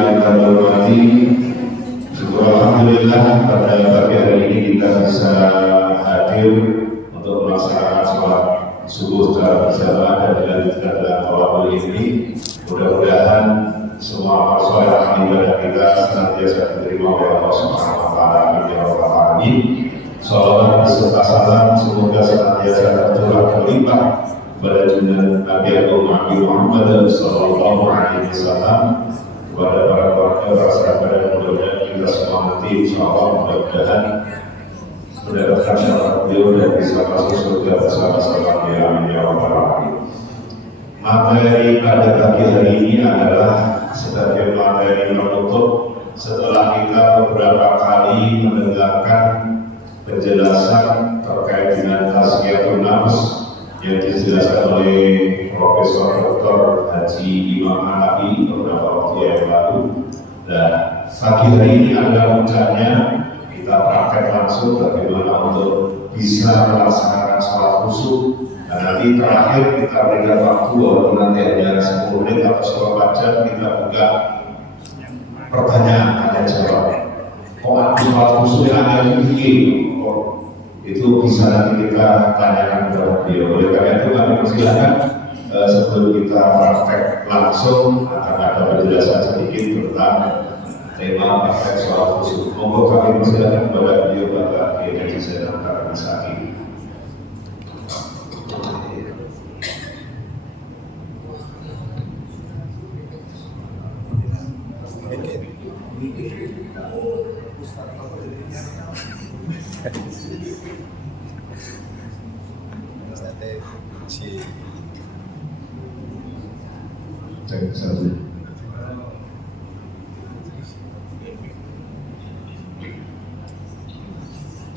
yang kita hormati, syukur alhamdulillah pada pagi hari ini kita bisa hadir untuk melaksanakan sholat subuh secara berjamaah dan dilanjutkan dengan tawaful ini. Mudah-mudahan semua amal soleh dan ibadah kita senantiasa diterima oleh Allah Subhanahu wa Ta'ala. Amin ya rabbal alamin. Salawat beserta salam semoga senantiasa tercurah berlimpah kepada junjungan Nabi Nabi Muhammad sallallahu alaihi wasallam, kepada para keluarga, para sahabat dan mudah-mudahan kita semua nanti insyaallah mudah-mudahan mendapatkan syafaat beliau dan bisa masuk surga bersama-sama. Amin ya rabbal alamin. Materi pada pagi hari ini adalah sebagai materi penutup setelah kita beberapa kali mendengarkan penjelasan terkait dengan tazkiyatun nafs yang dijelaskan oleh Profesor Dr. Haji Imam Hanafi beberapa waktu yang lalu. Dan pagi hari ini adalah puncaknya kita praktek langsung bagaimana untuk bisa melaksanakan sholat khusyuk. Dan nanti terakhir kita berikan waktu walaupun nanti hanya 10 menit atau 10 jam kita buka pertanyaan tanya jawab. Kok aku sholat khusyuk ada ini? Itu bisa nanti kita tanyakan kepada beliau. Oleh karena itu kami persilakan sebelum kita praktek langsung akan ada penjelasan sedikit tentang tema praktek sholat khusyuk. Monggo kami persilakan kepada beliau Bapak Kiai Haji Zainal Karamsaki.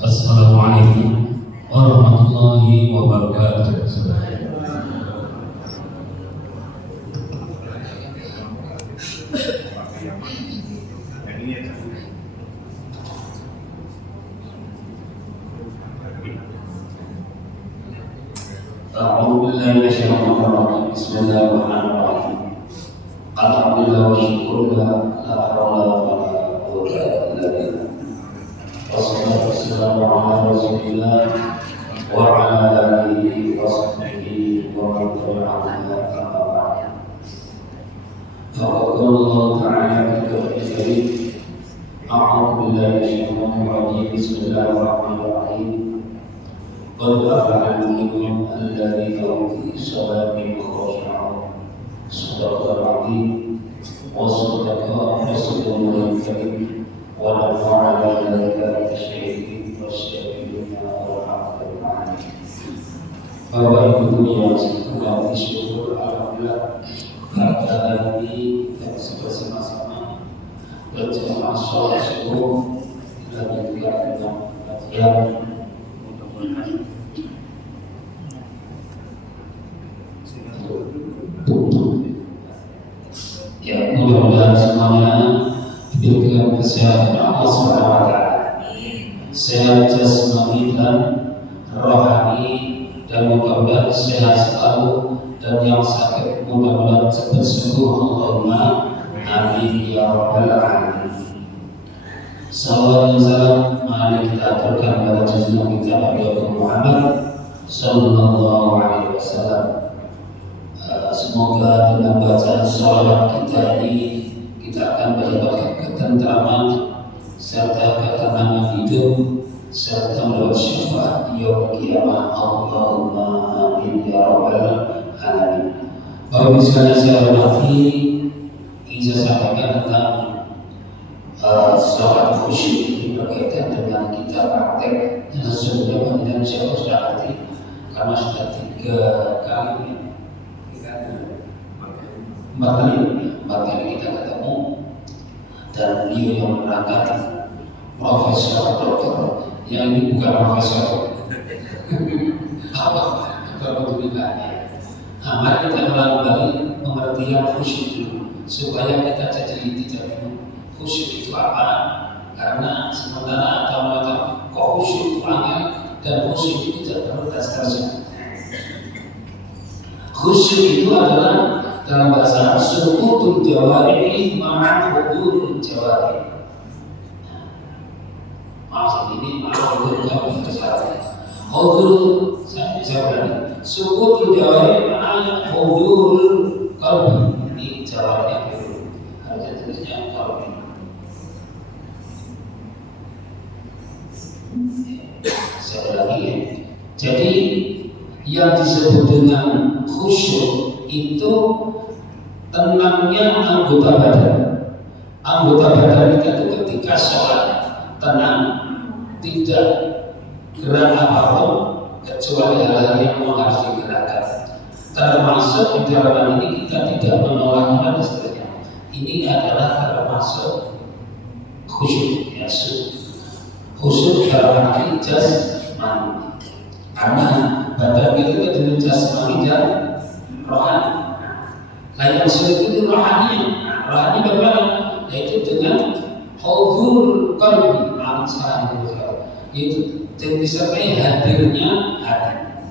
Assalamualaikum warahmatullahi wabarakatuh. Bismillahirrahmanirrahim. Alhamdulillah wa syukurlah la haula wa la quwwata illa billah. Wassalatu wassalamu ala Rasulillah wa ala alihi wa sahbihi wa man tabi'ahum bi ihsan. Faqala Allah ta'ala fi kitabih A'udzu billahi minasyaitonir rajim. Bismillahirrahmanirrahim. Qad aflaha al-mu'minun alladzina hum fi salatihim khashi'un. Sadaqallahul 'azim wa sadaqa rasulul karim wa nafa'ana dzalika bisyai'in wasyai'ina wa rahmatullahi. Bapak Ibu yang sedang bersyukur alhamdulillah pada hari ini kita bisa bersama-sama berjamaah sholat subuh dan juga dengan latihan ya, mudah-mudahan semuanya diberikan kesehatan Allah SWT, sehat jasmani dan rohani, dan mudah-mudahan sehat selalu, dan yang sakit mudah-mudahan cepat sembuh. Allahumma amin ya rabbal alamin. Salawat dan salam mari kita aturkan pada junjungan kita Nabi Muhammad sallallahu alaihi wasallam. Semoga dengan bacaan sholawat kita ini kita akan mendapatkan ketentraman serta ketenangan hidup serta mendapat syafaat di yaumul qiyamah. Allahumma amin ya rabbal alamin. Bapak sekalian saya hormati, ingin saya sampaikan tentang sholat khusyuk ini berkaitan dengan kita praktek yang sesungguhnya dan saya sudah arti karena sudah 3 kali 4 kali kita ketemu, dan beliau yang menerangkan Profesor Doktor yang ini bukan profesor alhamdulillah. Nah, mari kita melakukan pengertian khusyuk dulu supaya kita jadi tidak bingung khusyuk itu apa, karena sementara ada mengatakan kok khusyuk itu angin dan khusyuk itu tidak perlu dasar. Khusyuk itu adalah dalam bahasa sukutul jawari ma'a hudurul jawari. Maksud ini hudur kami kesalahan. Hudur saya berani. Sukutul jawari ma'a hudurul qalbi. Ini jawabnya dulu. Harusnya tulisnya qalbi. Sekali lagi ya. Jadi yang disebut dengan khusyuk itu tenangnya anggota badan. Anggota badan kita itu ketika sholat tenang, tidak gerak apapun kecuali hal-hal yang harus digerakkan. Termasuk di dalam ini kita tidak menolak dan seterusnya. Ini adalah termasuk khusyuk, ya, khusyuk dalam arti jasmani. Karena badan itu adalah jasmani dan rohani. Nah yang sulit itu rohani. Rohani bagaimana? Yaitu dengan hudur qalbi, yaitu disertai hadirnya hati.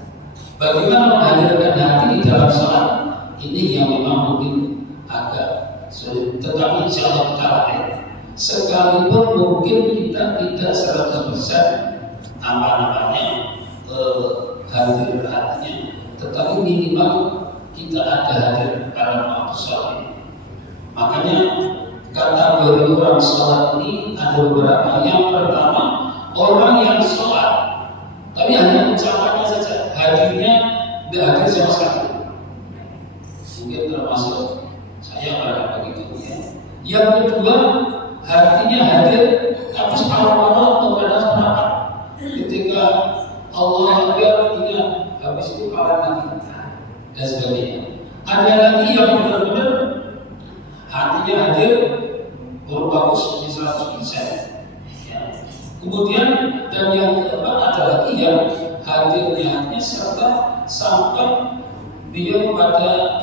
Bagaimana menghadirkan hati di dalam sholat? Ini yang memang mungkin agak sulit, tetapi insya Allah kita latih. Sekalipun mungkin kita tidak 100% hadir hatinya, tetapi minimal kita ada hadir dalam waktu sholat ini. Makanya kategori orang sholat ini ada beberapa. Yang pertama, orang yang sholat tapi hanya ucapannya saja, hadirnya tidak hadir sama sekali. Mungkin termasuk saya pada begitu ya. Yang kedua, hatinya hadir tapi separuh-paruh atau pada separuh. Ketika Allah Akbar ingat, habis itu kawan lagi dan sebagainya. Ada lagi yang benar-benar hatinya hadir bagus 100%. Ya. Kemudian dan yang keempat ada lagi yang hadirnya hatinya serta sampai dia pada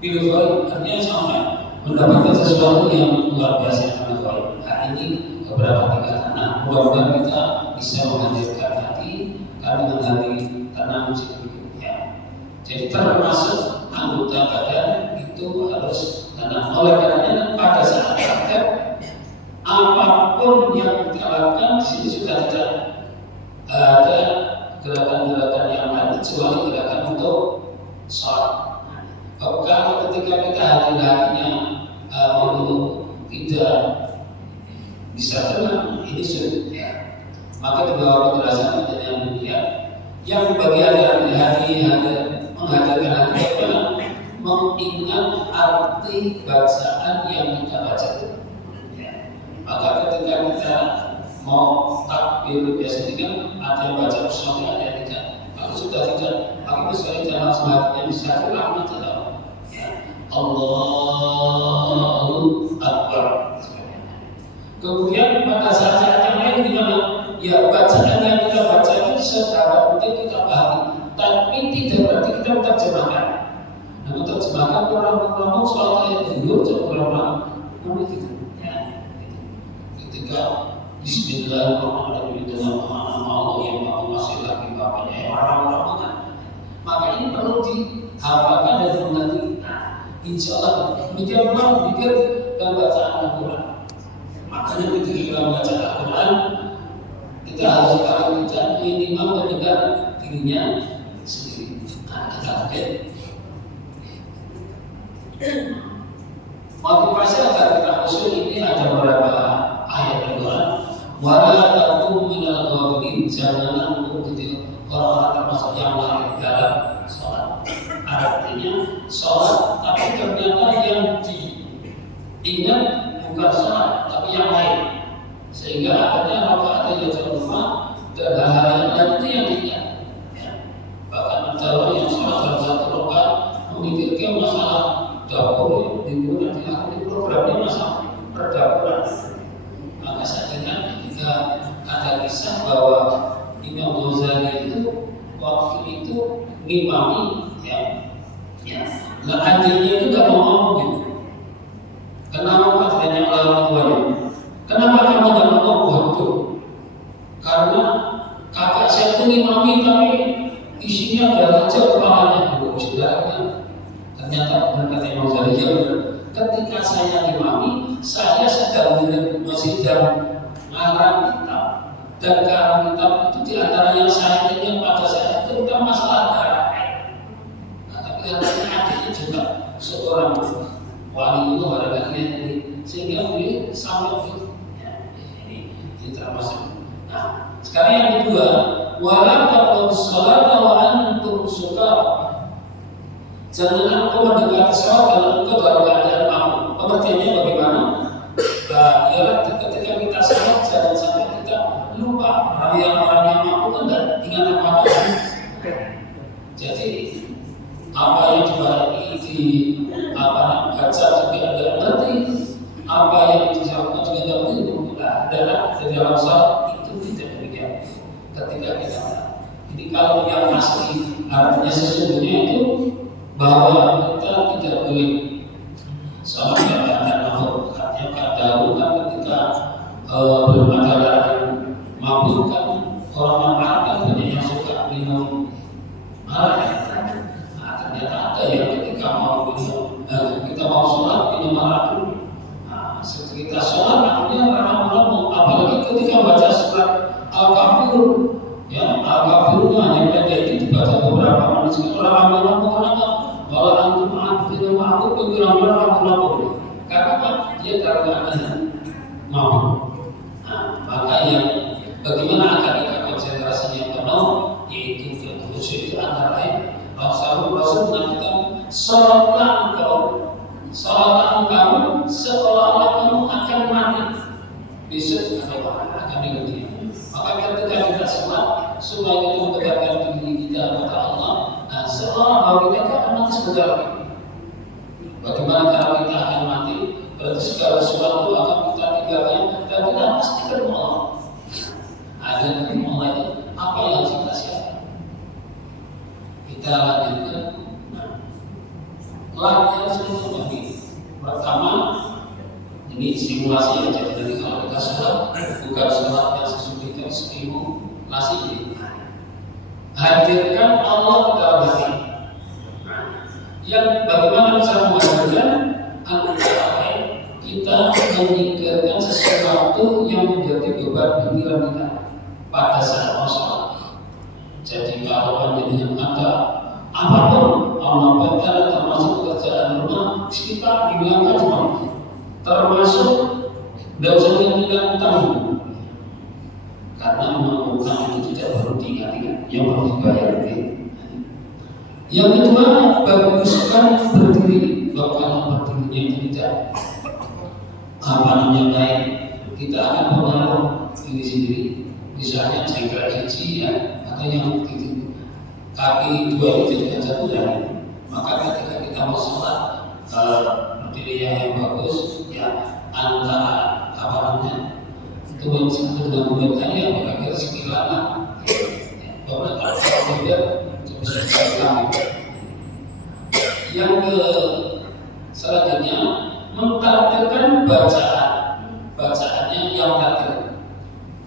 bilghaib, artinya sampai mendapatkan sesuatu yang luar biasa. Nah ini beberapa tingkatan. Nah, mudah-mudahan kita bisa menghadirkan hati karena dengan hati tenang sedikitnya. Jadi termasuk anggota badan itu harus tenang. Oleh karenanya pada saat praktek apapun yang kita lakukan di sini sudah tidak ada gerakan-gerakan yang lain kecuali gerakan untuk sholat. Kalau ketika kita hati-hatinya tidak bisa tenang, ini sulit ya. Maka di bawah penjelasan yang demikian, yang bagian dari hati menghadirkan hati adalah mengingat arti bacaan yang kita baca. Ya. Maka ketika kita mau takbir biasanya kan ada yang baca sesuatu, ada yang tidak. Kalau sudah tidak, maka misalnya dalam hatinya bisa ulang tidak. Allahu Akbar. Kemudian pada saat-saat yang lain gimana? Ya bacaan yang kita baca itu secara mungkin kita pahami, tapi tidak berarti kita menerjemahkan. Nah menerjemahkan orang ngomong soal ayat dulu, orang gitu. Ya, ketika Bismillahirrahmanirrahim dengan nama Allah yang maha masih lagi bapaknya orang-orang maka ini perlu dihafalkan dan dimengerti. Insya Allah dia mau pikir dan bacaan Al-Quran. Makanya ketika kita membaca Al-Quran, kita harus tahu kita minimal mendengar dirinya sendiri. Nah, kita lihat motivasi agar kita khusyuk ini ada beberapa ayat Al-Quran. Wala takum minal ghafilin, janganlah untuk orang-orang termasuk yang lalai dalam sholat. Artinya sholat tapi ternyata yang diingat bukan sholat tapi yang lain, sehingga akhirnya rakaat yang terlupa dan hal-hal yang itu yang diingat ya. Bahkan ada orang yang sholat dalam satu rakaat memikirkan masalah dapur di nanti akhirnya programnya masalah perdapuran. Maka saya ingat ketika ada kisah bahwa Imam Ghazali itu waktu itu ngimami ya. Nah adilnya itu gak mau ngomong gitu. Kenapa adilnya orang tuanya? Kenapa kamu gak mau ngomong itu? Karena kakak saya itu ngimami tapi isinya adalah aja kepalanya dulu. Saudara saya imami, saya sedang mengarang kitab, dan karang kitab itu diantaranya saya ingin pada saya tentang masalah darah haid. Nah, tapi katanya adiknya juga seorang wali barangkali ini, sehingga beliau sampai ini termasuk. Nah, sekarang yang kedua, wala taqrabus sholata wa antum sukara. Jangan engkau mendekati sholat dalam engkau dalam keadaan mabuk. Pengertiannya bagaimana? Ialah ketika kita sholat jangan sampai kita lupa. Orang yang mabuk kan tidak ingat apa-apa. Jadi apa yang baca juga tidak ngerti, apa yang dijawabkan juga tidak ngerti. Adalah di dalam sholat itu tidak demikian. Ketika kita ini kalau yang asli artinya sesungguhnya itu bahwa kita tidak boleh sholat yang ada mabuk. Artinya dahulu kan ketika belum ada larangan mabuk kan orang Arab kan banyak yang suka minum arak. Nah, ternyata ada yang ketika kita mau sholat minum arak dulu. Nah, kita sholat akhirnya lama-lama, apalagi ketika baca surat Al-Kafirun, ya Al-Kafirun hanya pendek dibaca beberapa menit. Lama-lama orang bahwa antum tidak mabuk kira-kira ragu-ragu. Karena apa? Dia dalam keadaan mabuk. Nah, maka yang bagaimana agar kita konsentrasinya penuh, yaitu khusyuk itu antara lain Rasul mengatakan sholatlah engkau seolah-olah kamu akan mati besok atau akan diganti. Maka ketika kita sholat supaya kita mendekatkan diri kita kepada Allah, nah seolah bahwa kita akan mati sebentar lagi. Bagaimana kalau kita akan mati? Berarti segala sesuatu akan kita tinggalkan dan kita pasti ketemu Allah. Ada ketemu Allah itu apa yang kita siapkan? Kita lanjutkan. Latihan seluruh ini. Pertama, ini simulasi aja. Jadi kalau kita sholat, bukan sholat yang sesungguhnya simulasi ini. Hadirkan Allah ke dalam hati. Yang bagaimana bisa menghadirkan antara kita memikirkan sesuatu yang menjadi beban pikiran kita pada saat sholat. Jadi kalau panjenengan ada apapun Allah berkata termasuk pekerjaan rumah kita hilangkan semua, termasuk tidak usah ingat utang, karena memang utang itu tidak perlu diingat-ingat, yang perlu dibayar. Yang kedua, baguskan berdiri. Kalau berdirinya itu tidak yang baik, kita akan pengaruh diri sendiri. Misalnya jengkel cici ya, atau yang gitu, kaki dua itu tidak jatuh ya. Maka ketika kita mau sholat, berdiri yang bagus, ya antara itu satu dengan membaca ya kira-kira sekitaran. Kalau tidak itu bisa kita. Yang selanjutnya mentargetkan bacaannya yang terakhir.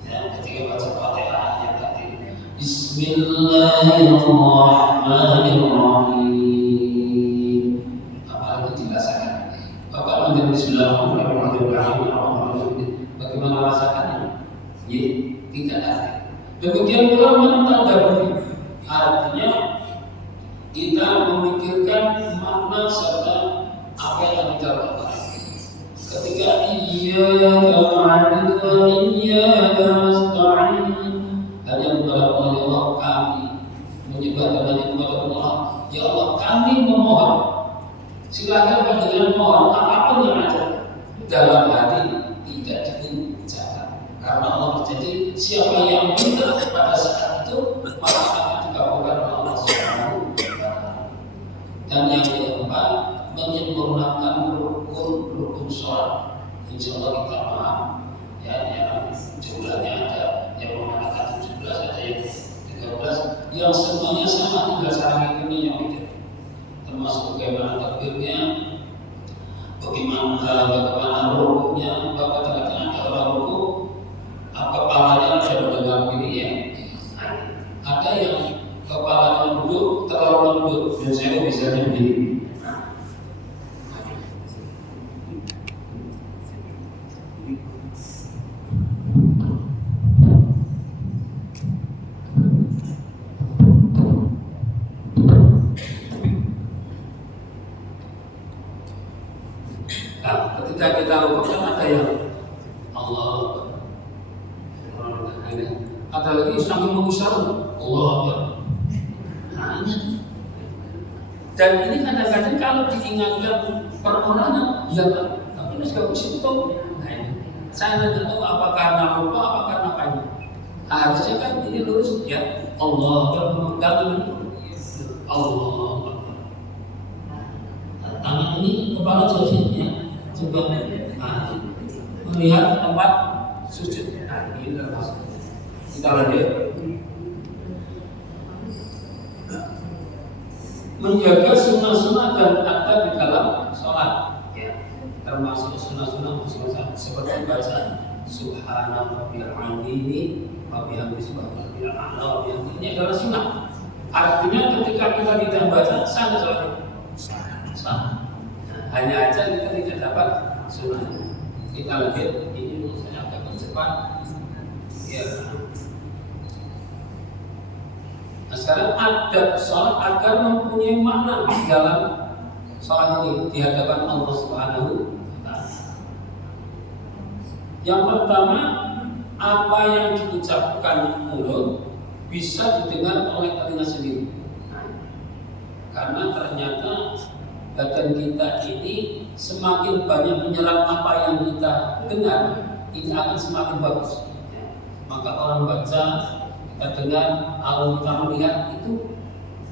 Ya, ketika baca Fatihah yang terakhir, Bismillahirrahmanirrahim. Apa itu dirasakan? Bapak menjadi Bismillahirrahmanirrahim. Bagaimana rasakannya? Ya, tidak ada. Kemudian pula mentadaburi, artinya kita memikirkan makna serta apa yang didapat. Ketika iyyaka na'budu wa iyyaka nasta'in, hanya kepada Allah kami menyembah hanya kepada Allah. Ya Allah, kami memohon. Silakan panjenengan mohon apapun yang ada dalam hati tidak diucapkan. Karena Allah berjanji siapa yang minta pada saat itu maka akan dikabulkan oleh Allah Subhanahu wa taala. Dan yang keempat, menyempurnakan rukun sholat. Insyaallah kita paham ya, yang jumlahnya ada yang mengatakan 17, ada yang 13, yang semuanya sama, tinggal cara ngitungnya yang beda. Termasuk bagaimana takbirnya, bagaimana rukunya, bagaimana ada orang ruku, kepalanya ada mendengar ini ya. Ada yang kepalanya duduk terlalu lembut, dan saya misalnya begini. Nah, ketika kita rukuk kan ada yang Allah, ada lagi sambil mengisar Allah. Nah, ini. Dan ini kadang-kadang kalau diingatkan perorangan, ya Pak, tapi ini juga bisa tahu. Nah, saya tidak tahu apa karena lupa, apa karena panik. Harusnya kan ini lurus ya Allah berpegang ini Allah. Tangan ini kepala jadinya coba melihat tempat sujud. Nah, ini termasuk kita lihat menjaga sunnah-sunnah dan adab di dalam sholat, ya. Termasuk sunnah-sunnah seperti bacaan Subhana rabbiyal azim wa bihamdihi subhana rabbiyal a'la wa bihamdihi. Ini adalah sunnah. Artinya ketika kita tidak baca sah sholat. Sah. Hanya aja kita tidak dapat sunnah. Kita lihat ini saya agak bercepat. Ya. Nah, sekarang adab sholat agar mempunyai makna di dalam sholat ini di hadapan Allah Subhanahu wa Ta'ala. Yang pertama, apa yang diucapkan mulut bisa didengar oleh telinga sendiri. Karena ternyata badan kita ini semakin banyak menyerap apa yang kita dengar, ini akan semakin bagus. Maka orang baca, kita dengar, kalau kita melihat itu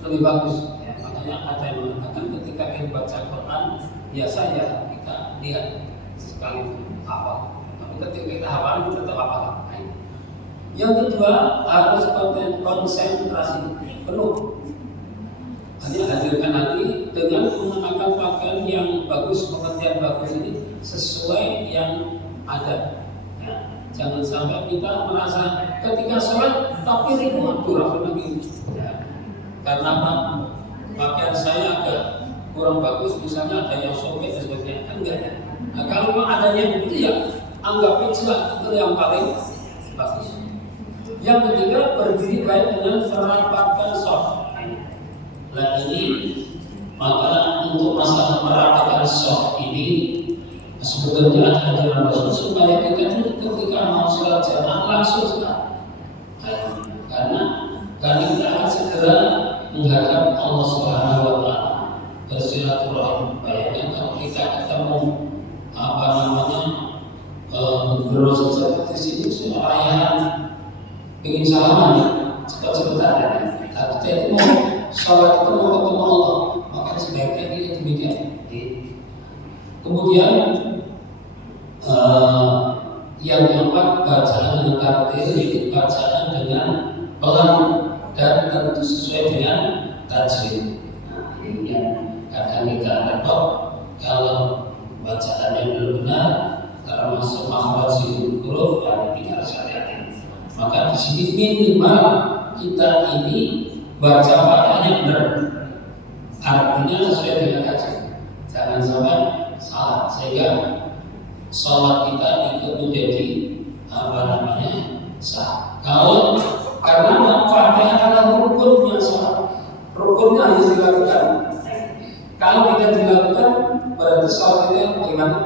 lebih bagus. Ya, makanya ada yang mengatakan ketika kita baca Quran, biasa ya kita lihat sekali hafal. Tapi ketika kita hafal kita tetap hafal. Yang kedua harus konsentrasi penuh. Hanya hadirkan hati dengan menggunakan pakaian yang bagus, pengertian bagus ini sesuai yang ada. Ya, jangan sampai kita merasa ketika sholat tapi ribu kurang lagi. Ya, karena apa? Pakaian saya agak kurang bagus, misalnya ada yang sobek dan sebagainya, kan enggak ya? Nah, kalau memang adanya begitu ya anggap itu yang paling bagus. Yang ketiga berdiri baik dengan merapatkan soft. Nah ini maka untuk masalah merapatkan soft ini sebetulnya ada ajaran Rasul supaya kita ketika mau sholat jamaah langsung sholat. Karena kita akan segera menghadap Allah Subhanahu wa Ta'ala bersilaturahim. Bayangkan kalau kita ketemu berdoa seperti sini semua ayat ingin salaman ya cepat-cepat ya. Tapi kita mau sholat itu mau ketemu Allah, maka sebaiknya dia demikian. Kemudian yang keempat bacaan dengan tartil, yaitu bacaan dengan pelan dan tentu sesuai dengan tajwid. Nah, ini yang kadang kita repot kalau bacaannya belum benar, termasuk makhrajul huruf dan tidak syariat. Maka di sini minimal kita ini baca fatihahnya benar, artinya sesuai dengan tajwid. Jangan sampai salah sehingga sholat kita ikut menjadi sah. Kalau karena fatihah adalah rukunnya sholat, rukunnya harus dilakukan. Kalau tidak dilakukan berarti sholat itu bagaimana?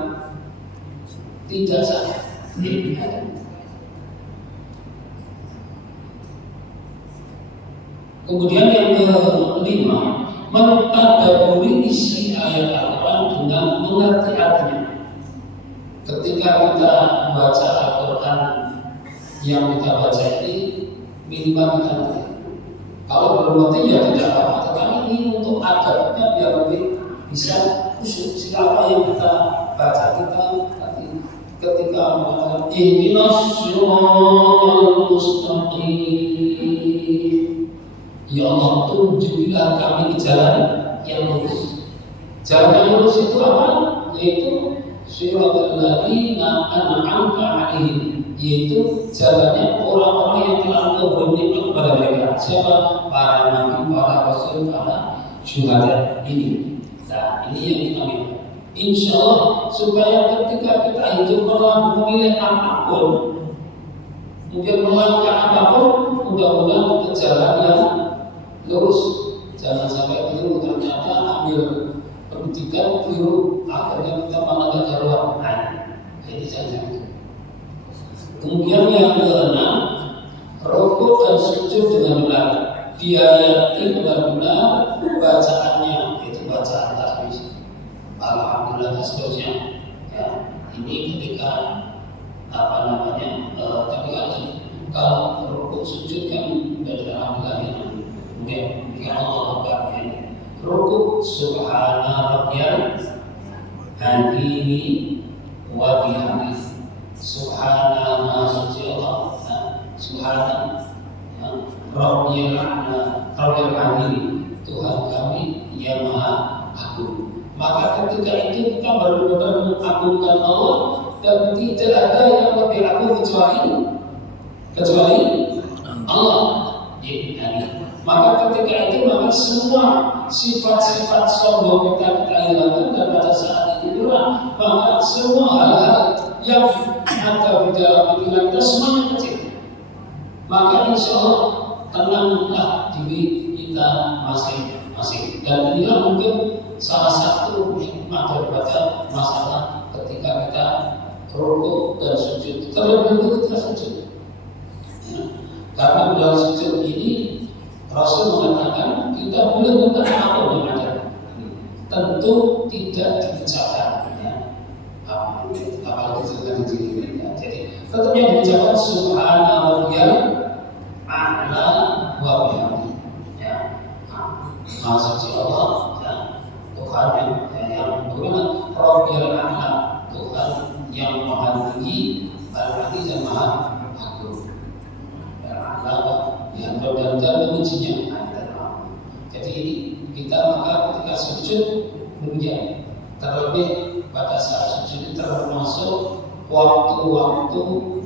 Tidak sah. Kemudian yang kelima, mentadaburi isi ayat Al-Quran dengan mengerti artinya. Ketika kita membaca Al-Quran yang kita baca ini minimal kita ngerti. Kalau belum ngerti ya tidak apa-apa. Tetapi ini untuk adabnya biar lebih bisa khusyuk. Siapa yang kita baca kita ketika mengatakan ihdinas siratal mustaqim. Ya Allah, tunjukilah kami di jalan yang lurus. Jalan yang lurus itu apa? Yaitu siratal ladzina an'amta 'alaihim, yaitu jalannya orang-orang yang telah Engkau beri nikmat kepada mereka. Siapa? Para nabi, para rasul, para syuhada ini. Nah, ini yang kita minta. Insya Allah supaya ketika kita hidup memilih apapun, mungkin melangkah apapun, mudah-mudahan ke jalan yang lurus. Jangan sampai keliru, ternyata ambil pendidikan keliru, akhirnya kita malah Jangan. Kemudian yang keenam, rukuk dan sujud dengan benar. Diayati benar-benar bacaannya, itu bacaan tasbih, alhamdulillah dan seterusnya. Ya, ini ketika ketika kalau rukuk sujud kan dari alhamdulillah ya. Kemudian ketika Allah Akbar ini rukuk subhana rabbiyal azim wa bihamdihi subhana ma suci Allah subhana Rabbiyal Azim, Tuhan kami yang maha agung. Maka ketika itu kita benar-benar mengagungkan Allah dan tidak ada yang lebih agung kecuali Allah. Maka ketika itu maka semua sifat-sifat sombong kita hilangkan, dan pada saat itu pula maka semua hal-hal yang ada di dalam pikiran kita semuanya kecil. Maka insya Allah tenanglah diri kita masing-masing. Dan inilah mungkin salah satu hikmah daripada masalah ketika kita rukuk dan sujud. Terlebih dahulu kita sujud. Karena dalam sujud ini Rasul mengatakan kita boleh minta apa yang ada. Tentu tidak diucapkan. Apalagi sudah diri. Jadi tetap yang diucapkan subhanallah a'la wa bihamdi. Ya, maha suci Allah, ya, Tuhan yang bagaimana? Rabbiyal a'la, Tuhan yang maha tinggi, al-ali dan maha agung. Al-a'la yang dan memujinya. Jadi kita maka ketika sujud kemudian terlebih pada saat sujud termasuk waktu-waktu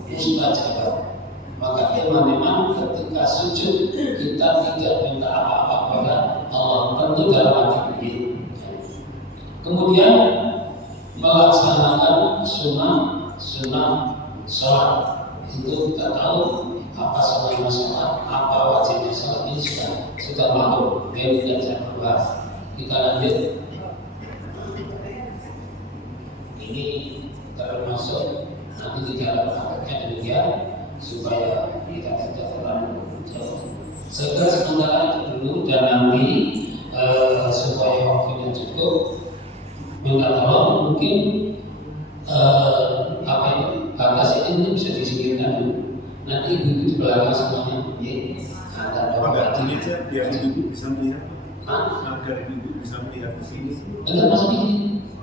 mustajab. Maka memang ketika sujud kita tidak minta apa-apa kepada Allah, tentu dalam hati ini. Kemudian melaksanakan sunnah sholat. Itu kita tahu apa sunnah sholat, apa wajibnya sholat, ini sudah maklum. Tidak saya berbahas. Kita lanjut. Ini termasuk nanti di dalam prakteknya demikian, supaya kita tidak terlalu jauh. Saya kira sementara itu dulu, dan nanti supaya waktunya cukup, minta tolong mungkin batas ini bisa disingkirkan dulu. Nanti ibu di belakang semuanya, ada Agak ini aja biar ibu bisa melihat. Agar ibu bisa melihat di sini. Enggak, maksudnya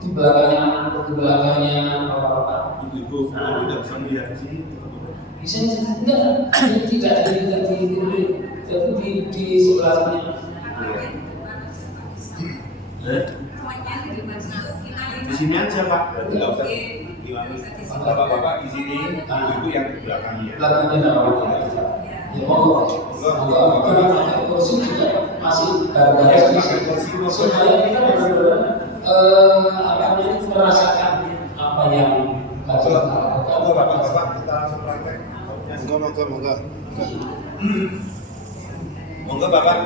di belakangnya bapak-bapak. Ibu tidak bisa melihat di sini. Bisa tidak di sebelah sini. Di sini aja Pak, tidak usah gimana. Bapak-bapak di sini, ibu yang di belakangnya. Belakangnya ya karena kursi juga masih kursi supaya kita benar-benar merasakan apa yang Bapak-bapak kita langsung praktek. Monggo Bapak.